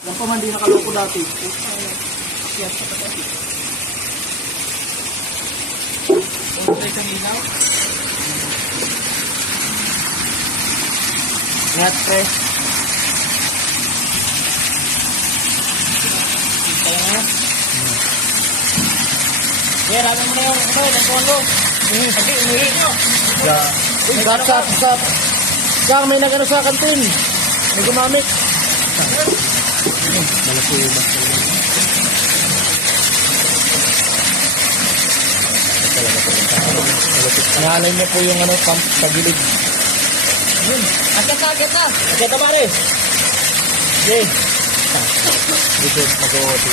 Yan pa man, di nakaloko dati. Akyat sa pagkati. Kung tayo kanina. Ingat, pre. Kita lang nga. Kaya rami mo na yung nagpuan mo. Sige, umuwi nyo. Sap. Sang, may nagano sa kantin. May gumamit. Malasubat. Nangalay niyo po yung ano, pump sa gilid. Agad na. Agad na pare. Okay. Dito, mag-o-oti.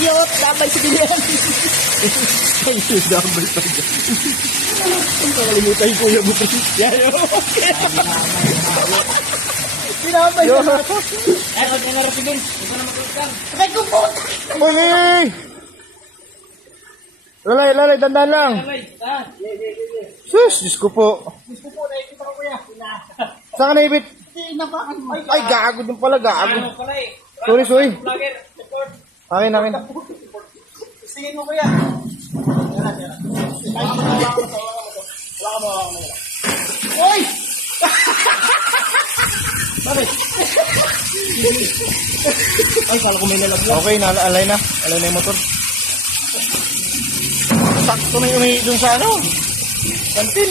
Iyot, damay sa bilihan. Damay pa dyan. Ang kakalimutan ko yung buto. Yan yun. Pinamay na ako. Ay, huwag na narapigin. Huwag na matulog. Sabay ko po. Muli! Lalay, dandan lang. Sus, Diyos ko po. Nakikita ko kuya. Saan ka naibit? Ay, gago din pala, gago. Sorry. Akin. Tingin mo kuya. Wala ka mo. Oy! Bakit? Ay, kala ko may lalagyan. Okay, alay na yung motor. Sakto na yung dun sa ano. Kantin.